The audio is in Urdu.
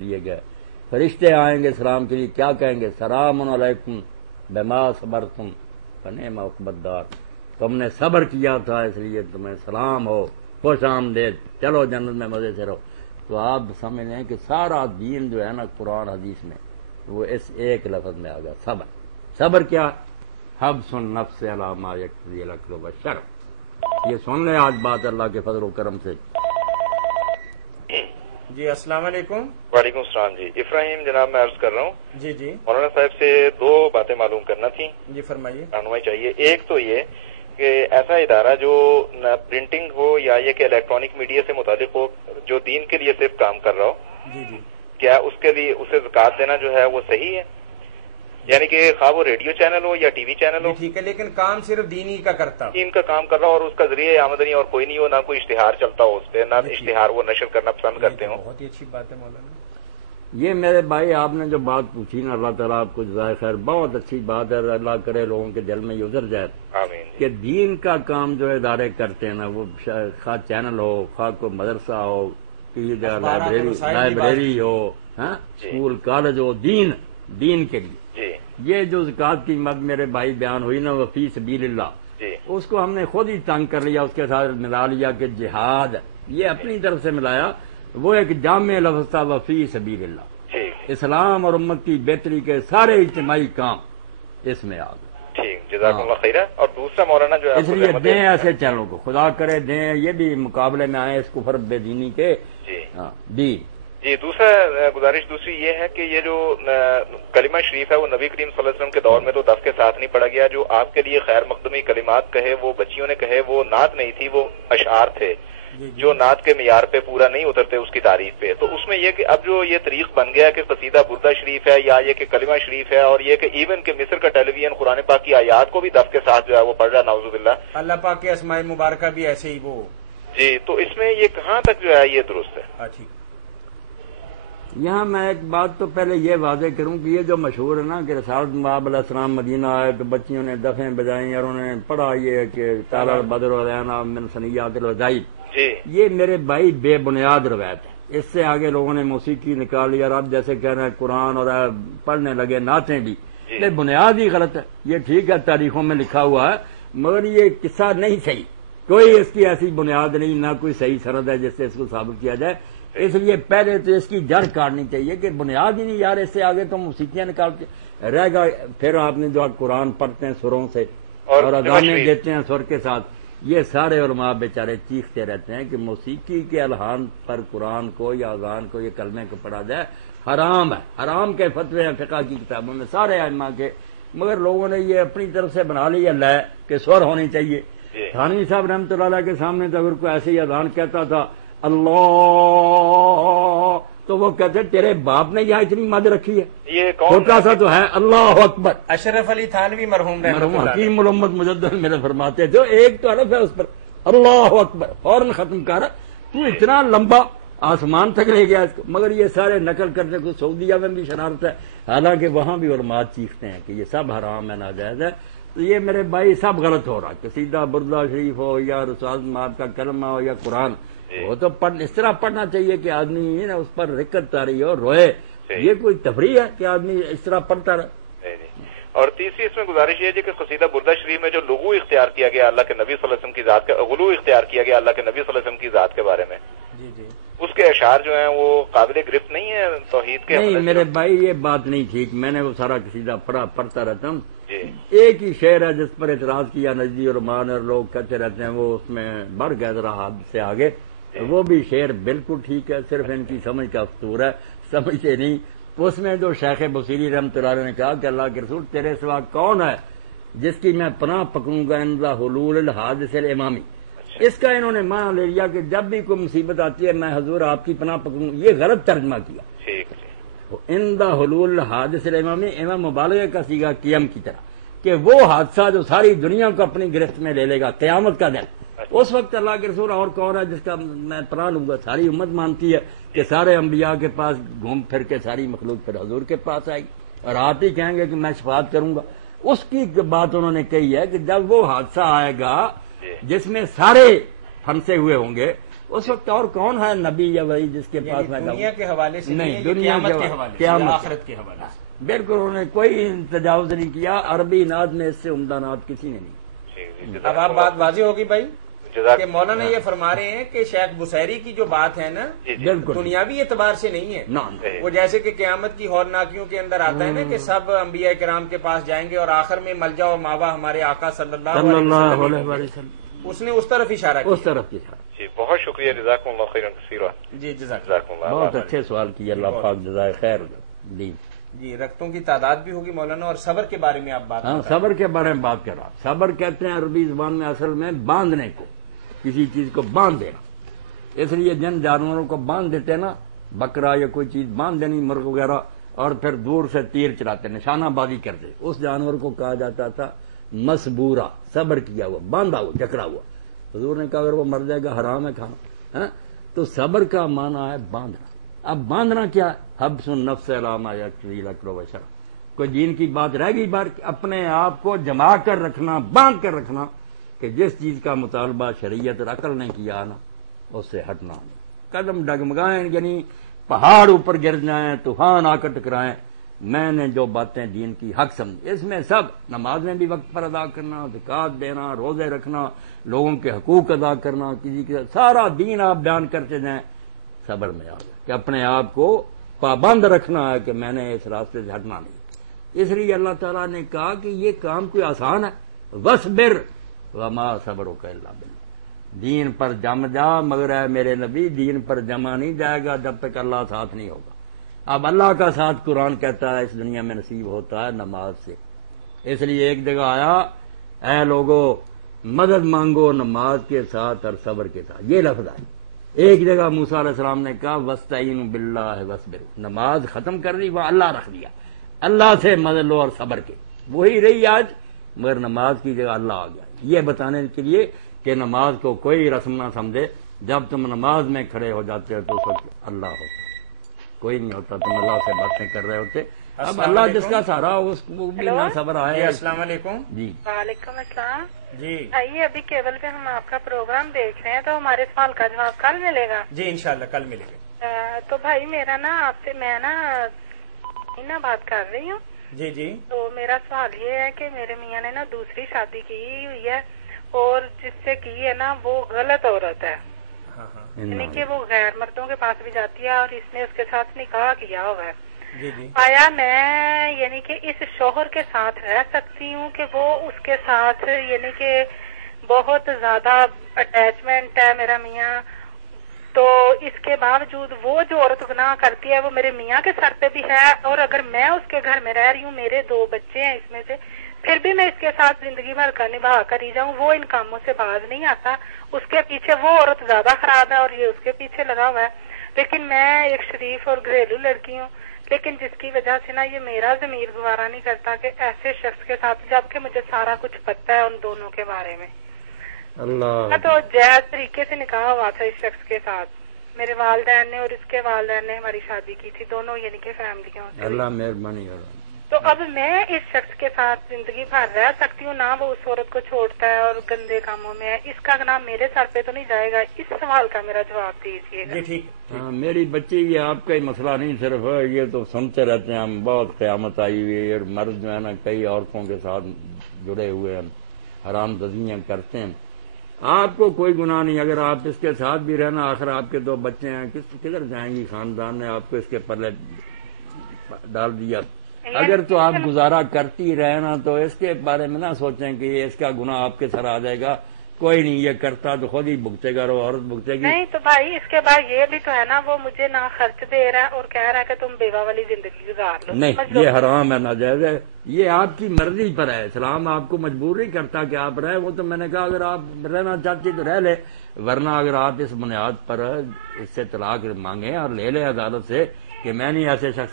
لیے گئے فرشتے آئیں گے سلام کے لیے، کیا کہیں گے؟ سلام علیکم بما صبرتم فنعم عقبی الدار، تم نے صبر کیا تھا اس لیے تمہیں سلام ہو، خوش آمدید، چلو جنت میں مزے سے رہو۔ تو آپ سمجھ لیں کہ سارا دین جو ہے نا قرآن حدیث میں وہ اس ایک لفظ میں آ گیا، صبر۔ صبر کیا؟ حبس النفس علی ما یقتضی العقل والشرع۔ یہ سن لیں آج بات اللہ کے فضل و کرم سے۔ جی السلام علیکم۔ وعلیکم السلام جی، ابراہیم جناب میں عرض کر رہا ہوں۔ جی جی مولانا صاحب سے دو باتیں معلوم کرنا تھیں، جی فرمائیے۔ رہنمائی چاہیے۔ ایک تو یہ کہ ایسا ادارہ جو نہ پرنٹنگ ہو یا یہ کہ الیکٹرانک میڈیا سے متعلق ہو، جو دین کے لیے صرف کام کر رہا ہو، جی جی کیا اس کے لیے اسے زکوٰۃ دینا جو ہے وہ صحیح ہے؟ یعنی کہ خواہ وہ ریڈیو چینل ہو یا ٹی وی چینل ہو، ٹھیک ہے، لیکن کام صرف دینی کا کرتا، دین کا کام کر رہا ہو اور اس کا ذریعہ آمدنی اور کوئی نہیں ہو، نہ کوئی اشتہار چلتا ہو اس پہ، نہ اشتہار وہ نشر کرنا پسند کرتے ہوں۔ بہت ہی اچھی بات ہے مولانا۔ یہ میرے بھائی آپ نے جو بات پوچھی نا، اللہ تعالیٰ آپ کو جزائے خیر، بہت اچھی بات ہے، اللہ کرے لوگوں کے دل میں یہ اتر جائے آمین جی۔ کہ دین کا کام جو ادارے کرتے ہیں نا، وہ خواہ چینل ہو، خواہ کو مدرسہ ہو، لائبریری ہو، اسکول کالج ہو، دین کے لیے جی یہ جو زکوٰۃ کی مد میرے بھائی بیان ہوئی نا، وہ فی سبیل اللہ، جی اس کو ہم نے خود ہی تنگ کر لیا، اس کے ساتھ ملا لیا کہ جہاد، یہ اپنی طرف سے ملایا، وہ ایک جامع لفظ تھا، وفی سبیل اللہ، ٹھیک اسلام اور امت کی بہتری کے سارے اجتماعی کام اس میں آ گئے۔ ٹھیک، جزاک اللہ خیر۔ اور دوسرا مولانا جو ہے اس لیے دیں ایسے چینلوں کو، خدا کرے دیں، یہ بھی مقابلے میں آئے اس کفر بے دینی کے۔ جی جی جی، دوسرا گزارش دوسری یہ ہے کہ یہ جو کلمہ شریف ہے وہ نبی کریم صلی اللہ علیہ وسلم کے دور میں تو دف کے ساتھ نہیں پڑھا گیا، جو آپ کے لیے خیر مقدمی کلمات کہے وہ بچیوں نے کہے، وہ نعت نہیں تھی، وہ اشعار تھے جو نعت کے معیار پہ پورا نہیں اترتے اس کی تعریف پہ۔ تو اس میں یہ کہ اب جو یہ طریق بن گیا کہ قصیدہ بردہ شریف ہے یا یہ کہ کلمہ شریف ہے، اور یہ کہ ایون کہ مصر کا ٹیلی ویژن قرآن پاک کی آیات کو بھی دف کے ساتھ جو ہے وہ پڑھ رہا، نعوذ باللہ۔ اللہ پاک کے اسماء مبارکہ بھی ایسے ہی وہ۔ جی، تو اس میں یہ کہاں تک جو ہے یہ درست ہے؟ ٹھیک، یہاں میں ایک بات تو پہلے یہ واضح کروں کہ یہ جو مشہور ہے نا کہ رسالت مآب علیہ السلام مدینہ آئے تو بچیوں نے دفیں بجائیں اور انہوں نے پڑھا یہ کہ تالا بدر علینا من ثنیات الوداع، جی یہ میرے بھائی بے بنیاد روایت ہے۔ اس سے آگے لوگوں نے موسیقی نکال لیا، اور اب جیسے کہہ رہے ہیں قرآن اور پڑھنے لگے نعتیں بھی، یہ بنیاد ہی غلط ہے۔ یہ ٹھیک ہے تاریخوں میں لکھا ہوا ہے، مگر یہ قصہ نہیں صحیح، کوئی اس کی ایسی بنیاد نہیں، نہ کوئی صحیح سند ہے جس سے اس کو ثابت کیا جائے۔ اس لیے پہلے تو اس کی جڑ کاٹنی چاہیے کہ بنیاد ہی نہیں یار، اس سے آگے تو موسیقیاں نکالتے رہ گا۔ پھر آپ نے جو قرآن پڑھتے ہیں سروں سے اور اذانیں دیتے ہیں سر کے ساتھ، یہ سارے علماء بیچارے چیختے رہتے ہیں کہ موسیقی کے الحان پر قرآن کو یا اذان کو یا کلمے کو پڑھا جائے حرام ہے، حرام کے فتوے ہیں فقہ کی کتابوں میں سارے ائمہ کے، مگر لوگوں نے یہ اپنی طرف سے بنا لیا لے کہ سر ہونی چاہیے۔ تھانوی صاحب رحمۃ اللہ علیہ کے سامنے تو اگر کوئی ایسے ہی اذان کہتا تھا اللہ، تو وہ کہتے تیرے باپ نے یہاں اتنی مد رکھی ہے، یہ چھوٹا سا تو ہے اللہ اکبر۔ اشرف علی تھانوی مرحوم حکیم محمد مجدد میرے فرماتے جو ایک تو حرف ہے اس پر اللہ اکبر فوراً ختم کر، تو اتنا لمبا آسمان تک لے گیا اس کو، مگر یہ سارے نقل کرنے کو سعودیہ میں بھی شرارت ہے، حالانکہ وہاں بھی علماء چیختے ہیں کہ یہ سب حرام ہے، ناجائز ہے۔ تو یہ میرے بھائی سب غلط ہو رہا، قصیدہ بردہ شریف ہو یا رسالت مآب کا کلمہ ہو یا قرآن، وہ تو اس طرح پڑھنا چاہیے کہ آدمی نا اس پر رکت تاری ہو، روئے۔ یہ کوئی تفریح ہے کہ آدمی اس طرح پڑھتا رہے؟ اور تیسری اس میں گزارش یہ ہے کہ قصیدہ بردہ شریف میں جو لغو اختیار کیا گیا اللہ کے نبی صلی اللہ علیہ وسلم کی ذات کا، غلو اختیار کیا گیا اللہ کے نبی صلی اللہ علیہ وسلم کی ذات کے بارے میں، جی جی، اس کے اشعار جو ہیں وہ قابل گرفت نہیں ہے توحید کے؟ نہیں میرے بھائی یہ بات نہیں ٹھیک، میں نے وہ سارا قصیدہ پڑھتا رہتا ہوں، جی ایک ہی شعر ہے جس پر اعتراض کیا نجدی اور مان اور لوگ کہتے رہتے ہیں وہ اس میں بڑھ گیا ذرا حد سے آگے، وہ بھی شعر بالکل ٹھیک ہے، صرف ان کی سمجھ کا فطور ہے، سمجھتے نہیں۔ اس میں جو شیخ بصیری رحمۃ اللہ علیہ نے کہا کہ اللہ کے رسول تیرے سوا کون ہے جس کی میں پناہ پکڑوں گا ان حلول الحادث الامامی، اس کا انہوں نے مان لے لیا کہ جب بھی کوئی مصیبت آتی ہے میں حضور آپ کی پناہ پکڑوں، یہ غلط ترجمہ کیا۔ ان دا حلول الحادث الامامی امام مبالغہ کا سیگا قیام کی طرح کہ وہ حادثہ جو ساری دنیا کو اپنی گرفت میں لے لے گا قیامت کا دن، اس وقت اللہ کے رسول اور کون ہے جس کا میں پناہ لوں گا؟ ساری امت مانتی ہے کہ سارے انبیاء کے پاس گھوم پھر کے ساری مخلوق پھر حضور کے پاس آئے گی اور آپ ہی کہیں گے کہ میں شفاعت کروں گا۔ اس کی بات انہوں نے کہی ہے کہ جب وہ حادثہ آئے گا جس میں سارے پھنسے ہوئے ہوں گے اس وقت اور کون ہے نبی یا وہی جس کے پاس میں دنیا کے حوالے سے نہیں، یہ دنیا قیامت کے حوالے سے، قیامت یا آخرت کے حوالے سے۔ بالکل انہوں نے کوئی تجاوز نہیں کیا، عربی نعت میں اس سے عمدہ نعت کسی نے نہیں۔ اب آپ بات واضح ہوگی بھائی جزاک کہ مولانا یہ فرما رہے ہیں کہ شیخ بصیری کی جو بات ہے نا بالکل دنیاوی اعتبار سے نہیں ہے، نہ وہ جیسے کہ قیامت کی ہولناکیوں کے اندر آتا ہے نا کہ سب انبیاء کرام کے پاس جائیں گے اور آخر میں ملجا و ماوا ہمارے آقا صلی اللہ صلی اللہ علیہ علیہ وسلم، وسلم اس نے اس طرف اشارہ اس کیا۔ طرف کی طرف۔ جی بہت شکریہ، جزاکم اللہ خیرا کثیرا، جی جزاک جزاکم اللہ۔ بہت اچھے سوال کیے، اللہ پاک جزائے خیر دی۔ جی رختوں کی تعداد بھی ہوگی مولانا، اور صبر کے بارے میں آپ بات ہاں، صبر کے بارے میں بات کر رہا۔ صبر کہتے ہیں عربی زبان میں اصل میں باندھنے کو، کسی چیز کو باندھ دینا۔ اس لیے جن جانوروں کو باندھ دیتے نا، بکرا یا کوئی چیز باندھ دینی، مرغ وغیرہ، اور پھر دور سے تیر چلاتے، نشانہ بازی کرتے، اس جانور کو کہا جاتا تھا مسبورہ، صبر کیا ہوا، باندھا ہوا، جکڑا ہوا۔ حضور نے کہا اگر وہ مر جائے گا حرام ہے کھانا۔ تو صبر کا معنی ہے باندھنا۔ اب باندھنا کیا ہے؟ حبس النفس علامہ یقضی الاکل والشرب، کوئی دین کی بات رہ گئی بار، اپنے آپ کو جما کر رکھنا، باندھ کر رکھنا کہ جس چیز کا مطالبہ شریعت اور عقل نے کیا نا اس سے ہٹنا نہیں۔ قدم ڈگمگائیں، یعنی پہاڑ اوپر گر جائیں، طوفان آ کر ٹکرائیں، میں نے جو باتیں دین کی حق سمجھی، اس میں سب نمازیں بھی وقت پر ادا کرنا، زکوٰۃ دینا، روزے رکھنا، لوگوں کے حقوق ادا کرنا، کسی کے سارا دین آپ بیان کرتے جائیں، صبر میں آ گیا کہ اپنے آپ کو پابند رکھنا ہے کہ میں نے اس راستے سے ہٹنا نہیں۔ اس لیے اللہ تعالیٰ نے کہا کہ یہ کام کوئی آسان ہے، وَاصْبِرْ وَمَا صَبْرُكَ إِلَّا بِاللَّهِ، دین پر جم جا، مگر اے میرے نبی دین پر جمع نہیں جائے گا جب تک اللہ ساتھ نہیں ہوگا۔ اب اللہ کا ساتھ قرآن کہتا ہے اس دنیا میں نصیب ہوتا ہے نماز سے۔ اس لیے ایک جگہ آیا، اے لوگو مدد مانگو نماز کے ساتھ اور صبر کے ساتھ، یہ لفظ آئی۔ ایک جگہ موسیٰ علیہ السلام نے کہا وَاسْتَعِینُوا بِاللَّهِ وَاصْبِرُوا، نماز ختم کر دی، وہاں اللہ رکھ دیا، اللہ سے مدد لو اور صبر کے، وہی رہی آج، مگر نماز کی جگہ اللہ آ گیا۔ یہ بتانے کے لیے کہ نماز کو کوئی رسم نہ سمجھے، جب تم نماز میں کھڑے ہو جاتے ہو تو اس وقت اللہ ہوتا، کوئی نہیں ہوتا، تم اللہ سے باتیں کر رہے ہوتے۔ اب اللہ جس کا سہارا ہو اس کو بھی نہ صبر جی آئے۔ السلام علیکم۔ جی وعلیکم السلام۔ جی آئیے ابھی کیبل پہ ہم آپ کا پروگرام دیکھ رہے ہیں، تو ہمارے سوال کا جواب کل ملے گا؟ جی انشاءاللہ کل ملے گا۔ تو بھائی میرا نا آپ سے، میں نا بات کر رہی ہوں۔ جی جی تو میرا سوال یہ ہے کہ میرے میاں نے نا دوسری شادی کی ہوئی ہے، اور جس سے کی ہے نا وہ غلط عورت ہے، ہاں ہاں یعنی کہ وہ غیر مردوں کے پاس بھی جاتی ہے، اور اس نے اس کے ساتھ نکاح کیا ہوا ہے۔ جی جی آیا میں یعنی کہ اس شوہر کے ساتھ رہ سکتی ہوں کہ وہ اس کے ساتھ یعنی کہ بہت زیادہ اٹیچمنٹ ہے میرا میاں، تو اس کے باوجود وہ جو عورت گناہ کرتی ہے وہ میرے میاں کے سر پہ بھی ہے، اور اگر میں اس کے گھر میں رہ رہی ہوں، میرے 2 بچے ہیں اس میں سے، پھر بھی میں اس کے ساتھ زندگی بھر کا نبھا کر ہی جاؤں، وہ ان کاموں سے باز نہیں آتا، اس کے پیچھے وہ عورت زیادہ خراب ہے اور یہ اس کے پیچھے لگا ہوا ہے۔ لیکن میں ایک شریف اور گھریلو لڑکی ہوں، لیکن جس کی وجہ سے نا یہ میرا ضمیر گوارا نہیں کرتا کہ ایسے شخص کے ساتھ، جبکہ مجھے سارا کچھ پتہ ہے ان دونوں کے بارے میں۔ اللہ تو جائز طریقے سے نکاح ہوا تھا اس شخص کے ساتھ، میرے والدین نے اور اس کے والدین نے ہماری شادی کی تھی، دونوں یعنی کہ فیملیوں سے۔ اللہ مہربانی ہو۔ تو اب میں اس شخص کے ساتھ زندگی بھر رہ سکتی ہوں، نہ وہ اس عورت کو چھوڑتا ہے اور گندے کاموں میں ہے، اس کا نام میرے سر پہ تو نہیں جائے گا؟ اس سوال کا میرا جواب دیجیے گا۔ جی ٹھیک۔ ہاں میری بچی، یہ آپ کا ہی مسئلہ نہیں صرف ہے، یہ تو سنتے رہتے ہیں ہم، بہت قیامت آئی ہوئی ہے، اور مرد جو ہے نا کئی عورتوں کے ساتھ جڑے ہوئے ہیں، حرام زدیاں کرتے ہیں۔ آپ کو کوئی گناہ نہیں، اگر آپ اس کے ساتھ بھی رہنا، آخر آپ کے 2 بچے ہیں، کدھر جائیں گی؟ خاندان نے آپ کو اس کے پلے ڈال دیا۔ اگر تو آپ گزارا کرتی رہنا تو اس کے بارے میں نہ سوچیں کہ یہ اس کا گناہ آپ کے سر آ جائے گا، کوئی نہیں، یہ کرتا تو خود ہی بھگتے گا، وہ عورت بھگتے گی۔ نہیں تو بھائی اس کے بعد یہ بھی تو ہے نا، وہ مجھے نہ خرچ دے رہا ہے اور کہہ رہا ہے کہ تم بیوہ والی زندگی گزار لو۔ نہیں، یہ حرام ہے، ناجائز ہے، یہ آپ کی مرضی پر ہے، اسلام آپ کو مجبور نہیں کرتا کہ آپ رہیں۔ وہ تو میں نے کہا اگر آپ رہنا چاہتی تو رہ لے، ورنہ اگر آپ اس بنیاد پر اس سے طلاق مانگیں اور لے لیں عدالت سے کہ میں نہیں ایسے شخص